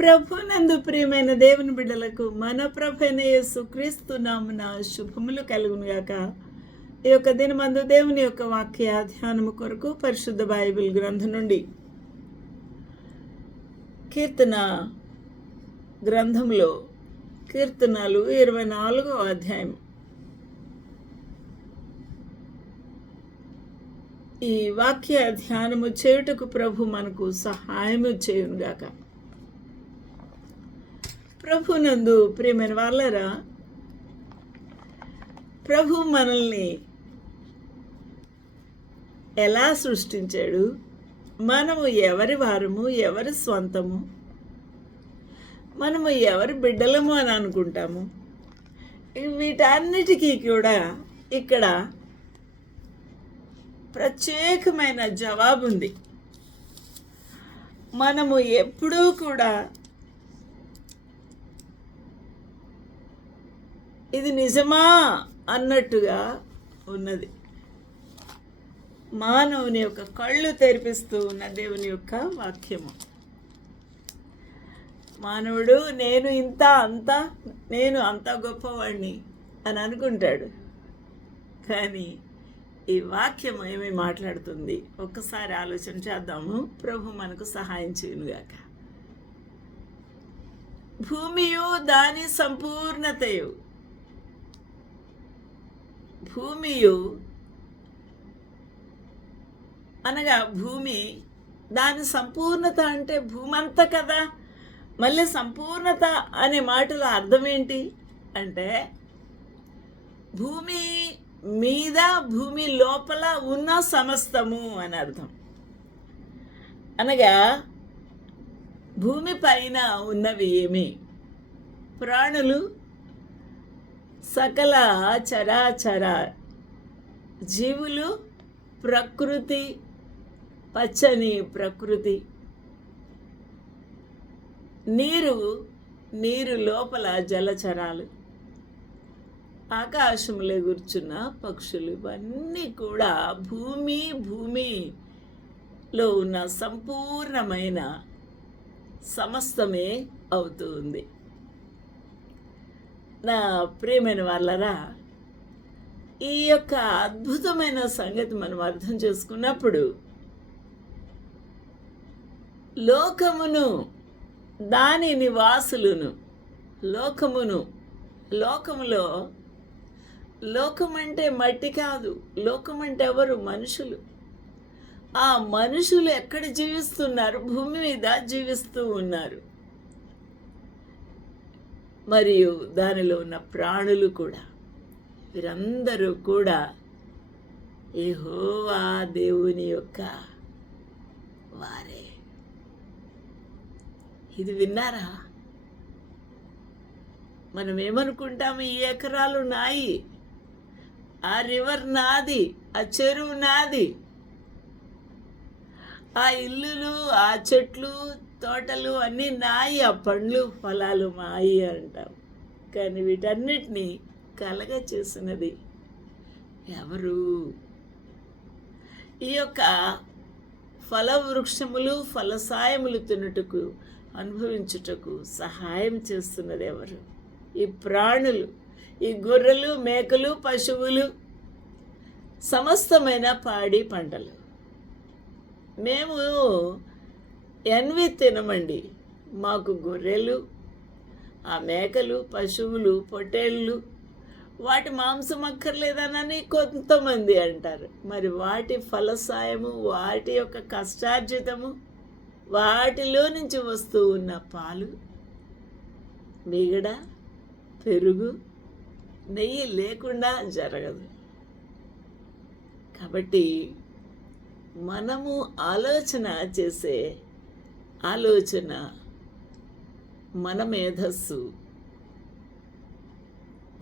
ప్రభునందు ప్రియమైన దేవుని బిడ్డలకు మన ప్రభైన యేసు క్రీస్తు నామున శుభములు కలుగునుగాక. ఈ యొక్క దినమందు దేవుని యొక్క వాక్య ధ్యానము కొరకు పరిశుద్ధ బైబిల్ గ్రంథం నుండి కీర్తన గ్రంథంలో కీర్తనలు 24వ అధ్యాయం. ఈ వాక్య ధ్యానము చేయుటకు ప్రభు మనకు సహాయము చేయునుగాక. ప్రభునందు ప్రియమైన వాళ్ళరా, ప్రభు మనల్ని ఎలా సృష్టించాడు, మనము ఎవరి వారము, ఎవరి స్వంతము, మనము ఎవరి బిడ్డలము అని అనుకుంటాము. వీటన్నిటికీ కూడా ఇక్కడ ప్రత్యేకమైన జవాబు ఉంది. మనము ఎప్పుడూ కూడా ఇది నిజమా అన్నట్టుగా ఉన్నది. మానవుని యొక్క కళ్ళు తెరిపిస్తూ ఉన్న దేవుని యొక్క వాక్యము. మానవుడు నేను అంత గొప్పవాడిని అని అనుకుంటాడు. కానీ ఈ వాక్యం ఏమి మాట్లాడుతుంది ఒక్కసారి ఆలోచన చేద్దాము. ప్రభు మనకు సహాయం చేయునుగాక. భూమియు దాని సంపూర్ణతయు. భూమియు అనగా భూమి, దాని సంపూర్ణత అంటే భూమంతా కదా. మళ్ళీ సంపూర్ణత అనే మాటలో అర్థం ఏంటి అంటే భూమి మీద, భూమి లోపల ఉన్న సమస్తము అని అర్థం. అనగా భూమి పైన ఉన్నవి ఏమి? ప్రాణులు, సకల చరాచర జీవులు, ప్రకృతి, పచ్చని ప్రకృతి, నీరు లోపల జలచరాలు, ఆకాశంలో కూర్చున్న పక్షులు, ఇవన్నీ కూడా భూమిలో ఉన్న సంపూర్ణమైన సమస్తమే అవుతుంది. నా ప్రియమైన వాళ్ళరా, ఈ యొక్క అద్భుతమైన సంగతి మనం అర్థం చేసుకున్నప్పుడు లోకమును, దాని నివాసులను, లోకములో లోకం అంటే మట్టి కాదు. లోకం అంటే ఎవరు? మనుషులు. ఆ మనుషులు ఎక్కడ జీవిస్తున్నారు? భూమి మీద జీవిస్తూ ఉన్నారు. మరియు దానిలో ఉన్న ప్రాణులు కూడా, వీరందరూ కూడా యెహోవా దేవుని యొక్క వారే. ఇది విన్నారా? మనం ఏమనుకుంటాము? ఈ ఎకరాలు నాయి, ఆ రివర్ నాది, ఆ చెరువు నాది, ఆ ఇల్లులు, ఆ చెట్లు, తోటలు అన్నీ నాయి, ఆ పండ్లు ఫలాలు మాయి అంటాం. కానీ వీటన్నిటినీ కలగ చేసినది ఎవరు? ఈ యొక్క ఫల వృక్షములు, ఫలసాయములు తినుటకు, అనుభవించుటకు సహాయం చేస్తున్నది ఎవరు? ఈ ప్రాణులు, ఈ గొర్రెలు, మేకలు, పశువులు, సమస్తమైన పాడి పంటలు. మేము ఎన్వి తినమండి. మాకు గొర్రెలు, ఆ మేకలు, పశువులు, పొట్టేళ్ళు, వాటి మాంసం అక్కర్లేదనని కొంతమంది అంటారు. మరి వాటి ఫలసాయము, వాటి యొక్క కష్టార్జితము, వాటిలో నుంచి వస్తూ ఉన్న పాలు, మిగడ, పెరుగు, నెయ్యి లేకుండా జరగదు. కాబట్టి మనము ఆలోచన చేసే ఆలోచన, మన మేధస్సు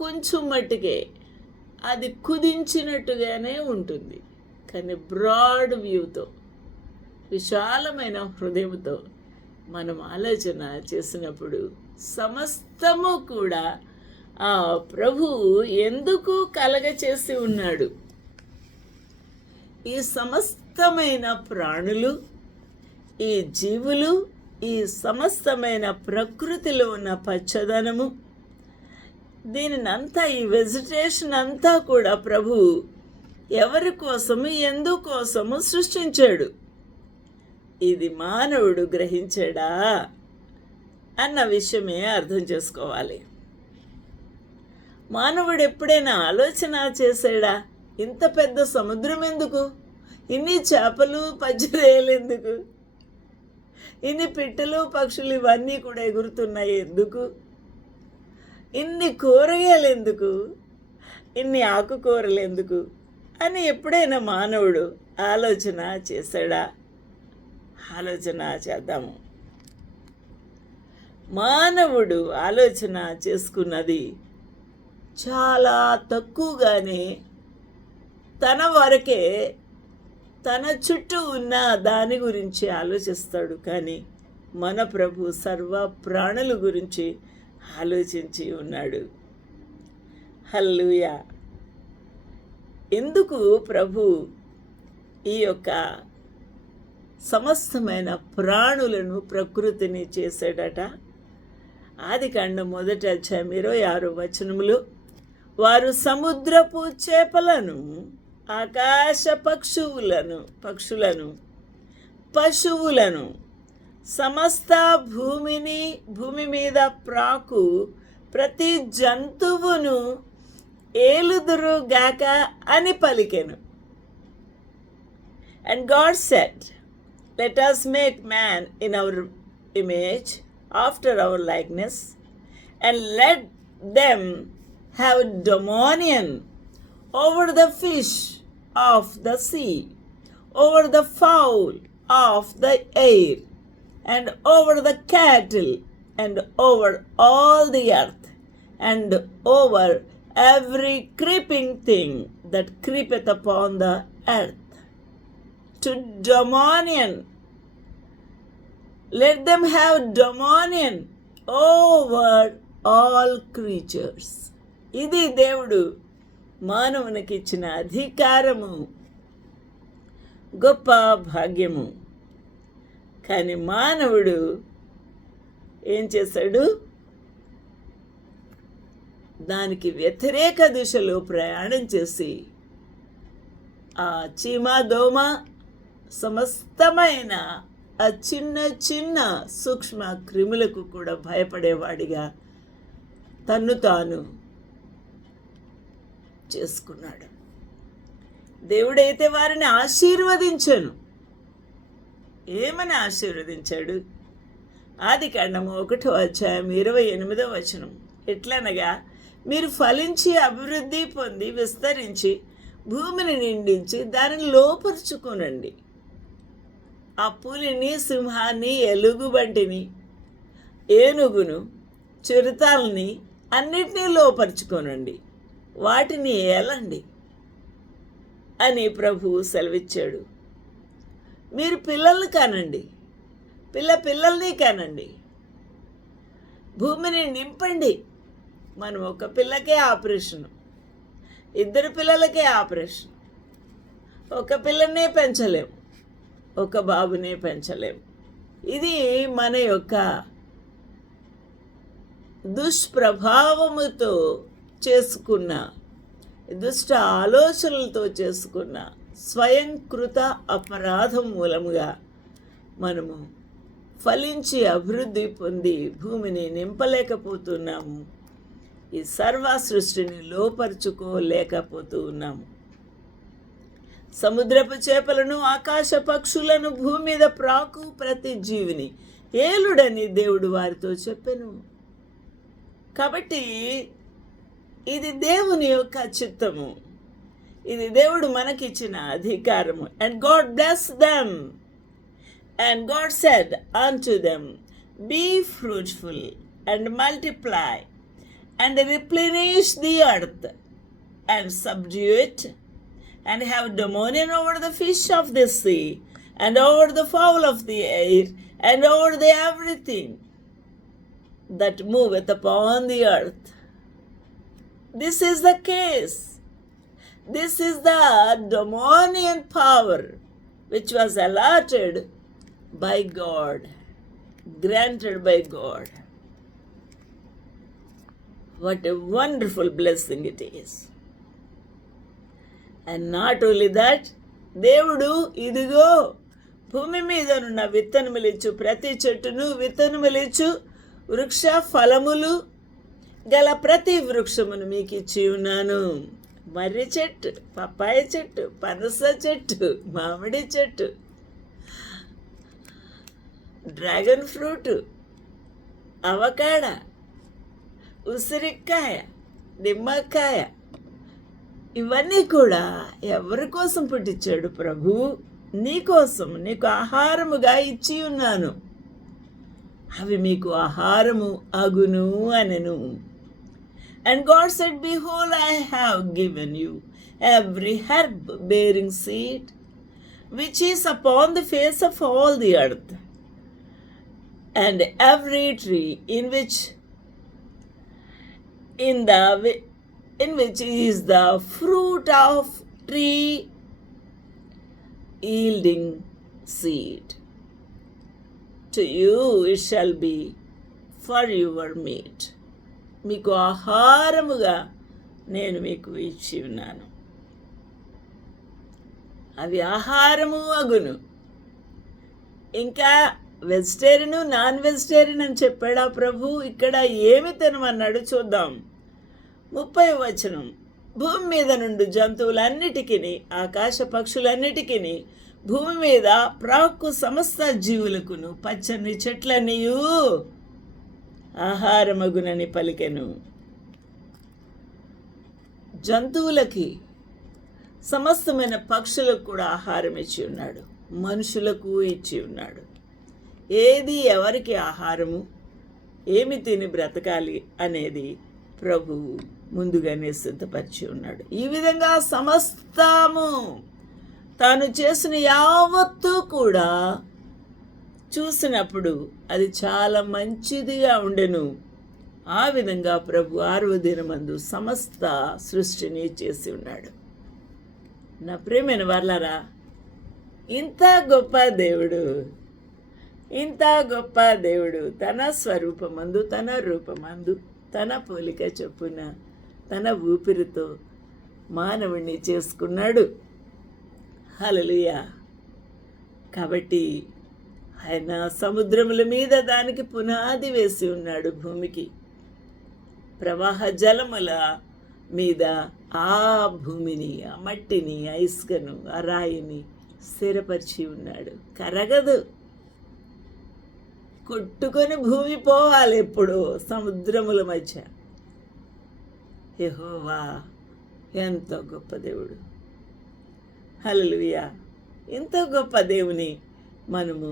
కొంచెం మట్టుకే అది కుదించినట్టుగానే ఉంటుంది. కానీ బ్రాడ్ వ్యూతో, విశాలమైన హృదయంతో మనం ఆలోచన చేసినప్పుడు సమస్తము కూడా ఆ ప్రభువు ఎందుకు కలగచేసి ఉన్నాడు? ఈ సమస్తమైన ప్రాణులు, ఈ జీవులు, ఈ సమస్తమైన ప్రకృతిలో ఉన్న పచ్చదనము, దీనినంతా, ఈ వెజిటేషన్ అంతా కూడా ప్రభు ఎవరి కోసము, ఎందుకోసము సృష్టించాడు. ఇది మానవుడు గ్రహించాడా అన్న విషయమే అర్థం చేసుకోవాలి. మానవుడు ఎప్పుడైనా ఆలోచన చేశాడా? ఇంత పెద్ద సముద్రం ఎందుకు? ఇన్ని చేపలు పచ్చిరేలు ఎందుకు? ఇన్ని పిట్టలు పక్షులు ఇవన్నీ కూడా ఎగురుతున్నాయి ఎందుకు? ఇన్ని కూరగాయలు ఎందుకు? ఇన్ని ఆకుకూరలు ఎందుకు అని ఎప్పుడైనా మానవుడు ఆలోచన చేశాడా? ఆలోచన చేద్దాము. మానవుడు ఆలోచన చేసుకున్నది చాలా తక్కువగానే తన వరకే, తన చుట్టూ ఉన్న దాని గురించి ఆలోచిస్తాడు. కానీ మన ప్రభు సర్వ ప్రాణుల గురించి ఆలోచించి ఉన్నాడు. హల్లెలూయా. ఎందుకు ప్రభు ఈ యొక్క సమస్తమైన ప్రాణులను, ప్రకృతిని చేశాడట? ఆదికాండం 1:26 వారు సముద్రపు చేపలను, ఆకాశ పక్షులను, పశువులను, సమస్త భూమి మీద ప్రాకు ప్రతి జంతువును ఏలుదురుగాక అని పలికెను. And God said, let us make man in our image, after our likeness, and let them have dominion over the fish of the sea, over the fowl of the air, and over the cattle, and over all the earth, and over every creeping thing that creepeth upon the earth. To dominion. Let them have dominion over all creatures. ఇది దేవుడు మానవునికి ఇచ్చిన అధికారము, గొప్ప భాగ్యము. కానీ మానవుడు ఏం చేశాడు? దానికి వ్యతిరేక దిశలో ప్రయాణం చేసి ఆ చీమ, దోమ, సమస్తమైన ఆ చిన్న చిన్న సూక్ష్మ క్రిములకు కూడా భయపడేవాడిగా తన్ను తాను చేసుకున్నాడు. దేవుడైతే వారిని ఆశీర్వదించాను. ఏమని ఆశీర్వదించాడు? ఆదికాండము 1:28 ఎట్లనగా, మీరు ఫలించి అభివృద్ధి పొంది విస్తరించి భూమిని నిండించి దానిని లోపరుచుకోనండి. ఆ పులిని, సింహాన్ని, ఎలుగుబంటిని, ఏనుగును, చిరుతల్ని అన్నిటినీ లోపరుచుకోనండి, వాటిని ఏలండి అని ప్రభువు సెలవిచ్చాడు. మీరు పిల్లల్ని కానండి, పిల్లల్ని కానండి, భూమిని నింపండి. మనం ఒక పిల్లకే ఆపరేషన్, 2 పిల్లలకే ఆపరేషన్. ఒక పిల్లనే పెంచలేము, ఒక బాబునే పెంచలేము. ఇది మన యొక్క దుష్ప్రభావముతో చేసుకున్న, దుష్ట ఆలోచనలతో చేసుకున్న స్వయంకృత అపరాధం మూలముగా మనము ఫలించి అభివృద్ధి పొంది భూమిని నింపలేకపోతున్నాము. ఈ సర్వ సృష్టిని లోపరుచుకోలేకపోతూ ఉన్నాము. సముద్రపు చేపలను, ఆకాశ పక్షులను, భూమి మీద ప్రాకు ప్రతి జీవిని ఏలుడని దేవుడు వారితో చెప్పెను. కాబట్టి ఇది దేవుని యొక్క చిత్తము, ఇది దేవుడు మనకిచ్చిన అధికారము. And God blessed them, and God said unto them, be fruitful and multiply, and replenish the earth, and subdue it, and have dominion over the fish of the sea, and over the fowl of the air, and over the everything that moveth upon the earth. This is the case. This is the dominion power which was allotted by God. granted by God. What a wonderful blessing it is. And not only that, దేవుడు ఇదిగో భూమి మీదనున్న విత్తనములిచ్చు ప్రతి చెట్టును విత్తనములిచ్చు వృక్ష ఫలములు గల ప్రతి వృక్షమును మీకు ఇచ్చి ఉన్నాను. మర్రి చెట్టు, పప్పాయ చెట్టు, పనస చెట్టు, మామిడి చెట్టు, డ్రాగన్ ఫ్రూట్, అవకాడ, ఉసిరికాయ, నిమ్మకాయ, ఇవన్నీ కూడా ఎవరి కోసం పుట్టించాడు ప్రభు? నీ కోసం, నీకు ఆహారముగా ఇచ్చి ఉన్నాను. అవి మీకు ఆహారము అగును అనెను. And God said, Behold, I have given you every herb bearing seed, which is upon the face of all the earth, and every tree in which is the fruit of tree yielding seed. To you it shall be for your meat. మీకు ఆహారముగా నేను మీకు ఇచ్చి ఉన్నాను. అవి ఆహారము అగును. ఇంకా vegetarian, non vegetarian అని చెప్పాడా ప్రభు? ఇక్కడ ఏమి తినమన్నాడు చూద్దాం. 30వ వచనం, భూమి మీద నుండి జంతువులన్నిటికీ, ఆకాశ పక్షులన్నిటికీ, భూమి మీద ప్రాకు సమస్త జీవులకును పచ్చని చెట్లనియు ఆహారమగునని పలికెను. జంతువులకి, సమస్తమైన పక్షులకు కూడా ఆహారం ఇచ్చి ఉన్నాడు, మనుషులకు ఇచ్చి ఉన్నాడు. ఏది ఎవరికి ఆహారము, ఏమి తిని బ్రతకాలి అనేది ప్రభువు ముందుగానే సిద్ధపరిచి ఉన్నాడు. ఈ విధంగా సమస్తము తాను చేసిన యావత్తు కూడా చూసినప్పుడు అది చాలా మంచిదిగా ఉండెను. ఆ విధంగా ప్రభు 6వ దినమందు సమస్త సృష్టిని చేసి ఉన్నాడు. నా ప్రియమైన వాళ్ళారా, ఇంత గొప్ప దేవుడు, ఇంత గొప్ప దేవుడు తన స్వరూపమందు, తన రూపమందు, తన పోలిక చొప్పున, తన ఊపిరితో మానవుణ్ణి చేసుకున్నాడు. హల్లెలూయా. కాబట్టి ఆయన సముద్రముల మీద దానికి పునాది వేసి ఉన్నాడు. భూమికి, ప్రవాహ జలముల మీద ఆ భూమిని, ఆ మట్టిని, ఆ ఇసుకను, ఆ రాయిని స్థిరపరిచి ఉన్నాడు. కరగదు, కొట్టుకొని భూమి పోవాలి ఎప్పుడు సముద్రముల మధ్య. యెహోవా ఎంతో గొప్ప దేవుడు. హల్లెలూయా. ఇంత గొప్ప దేవుని మనము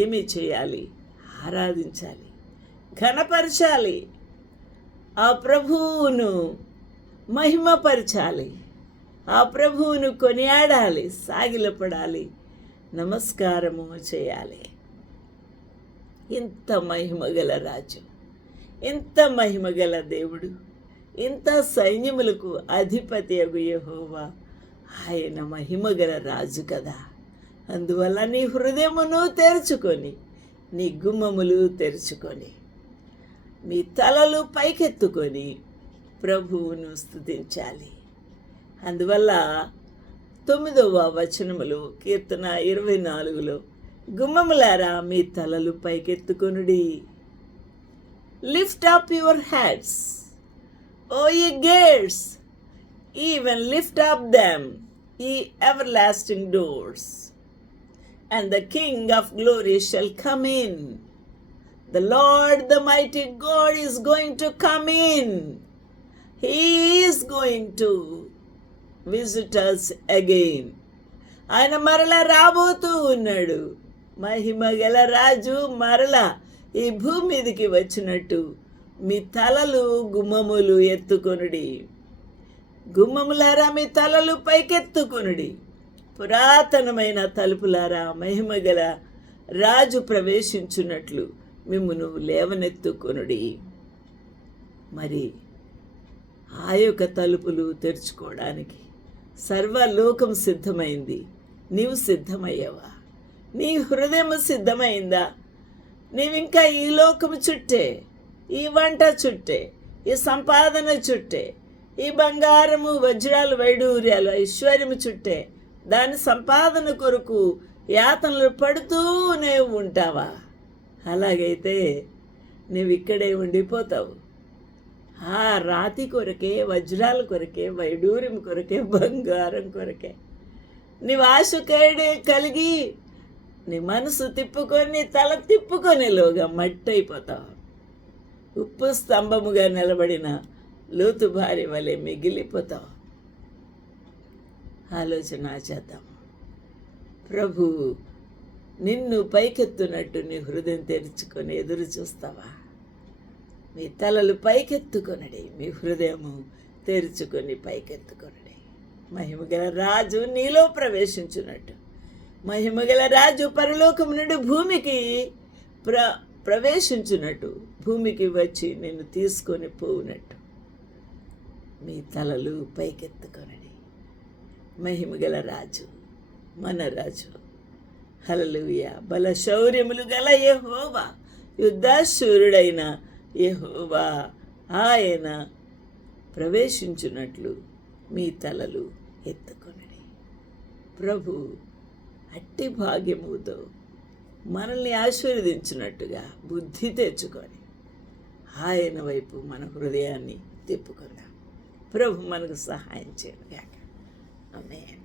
ఏమి చేయాలి? ఆరాధించాలి, ఘనపరచాలి, ఆ ప్రభువును మహిమపరచాలి, ఆ ప్రభువును కొనియాడాలి, సాగిలపడాలి, నమస్కారము చేయాలి. ఇంత మహిమగల రాజు, ఇంత మహిమగల దేవుడు, ఇంత సైన్యములకు అధిపతి అగు యెహోవా, ఆయన మహిమగల రాజు కదా. అందువల్ల నీ హృదయమును తెరుచుకొని, నీ గుమ్మములు తెరుచుకొని, మీ తలలు పైకెత్తుకొని ప్రభువును స్తుతించాలి. అందువల్ల 9వ వచనములో, కీర్తన 24లో, గుమ్మములారా మీ తలలు పైకెత్తుకొనుడి. Lift up your heads, O ye gates, even lift up them, ye everlasting doors, and the King of glory shall come in. The Lord, the mighty God, is going to come in. He is going to visit us again. ఆయన మరలా రాబోతూ ఉన్నాడు. మహిమగల రాజు మరలా ఈ భూమి మీదకి వచ్చినట్టు మీ తలలు గుమ్మములు ఎత్తుకొనుడి. గుమ్మములారా మీ తలలు పైకెత్తుకొనుడి. పురాతనమైన తలుపులారా మహిమగల రాజు ప్రవేశించున్నట్లు మిమ్మును లేవనెత్తుకొనుడి. మరి ఆ యొక్క తలుపులు తెరుచుకోవడానికి సర్వలోకం సిద్ధమైంది. నీవు సిద్ధమయ్యావా? నీ హృదయం సిద్ధమైందా? నీవింకా ఈ లోకము చుట్టే, ఈ వంట చుట్టే, ఈ సంపాదన చుట్టే, ఈ బంగారము వజ్రాలు వైడూర్యాలు ఐశ్వర్యము చుట్టే దాని సంపాదన కొరకు యాతనలు పడుతూనే ఉంటావా? అలాగైతే నువ్వు ఇక్కడే ఉండిపోతావు. ఆ రాతి కొరకే, వజ్రాల కొరకే, వైడూర్యం కొరకే, బంగారం కొరకే నీవు ఆశ కలిగి నీ మనసు తిప్పుకొని తల తిప్పుకొనిలోగా మట్టి అయిపోతావు. ఉప్పు స్తంభముగా నిలబడిన లోతు భార్య వలె మిగిలిపోతావు. ఆలోచన చేద్దాం. ప్రభు నిన్ను పైకెత్తునట్టు నీ హృదయం తెరుచుకొని ఎదురు చూస్తావా? మీ తలలు పైకెత్తుకొనడి, మీ హృదయము తెరుచుకొని పైకెత్తుకొనడి. మహిమగల రాజు నీలో ప్రవేశించున్నట్టు, మహిమగల రాజు పరలోకము నుండి భూమికి ప్రవేశించున్నట్టు, భూమికి వచ్చి నిన్ను తీసుకొని పోవునట్టు మీ తలలు పైకెత్తుకొనడి. మహిమగల రాజు, మన రాజు, హల్లెలూయా. బల శౌర్యములు గల యెహోవా, యుద్ధశూరుడైన యెహోవా ఆయన ప్రవేశించున్నట్లు మీ తలలు ఎత్తుకొనడి. ప్రభు అట్టి భాగ్యముతో మనల్ని ఆశీర్వదించినట్టుగా బుద్ధి తెచ్చుకొని ఆయన వైపు మన హృదయాన్ని తిప్పుకుందాం. ప్రభు మనకు సహాయం చేయను గాక. ఆమేన్.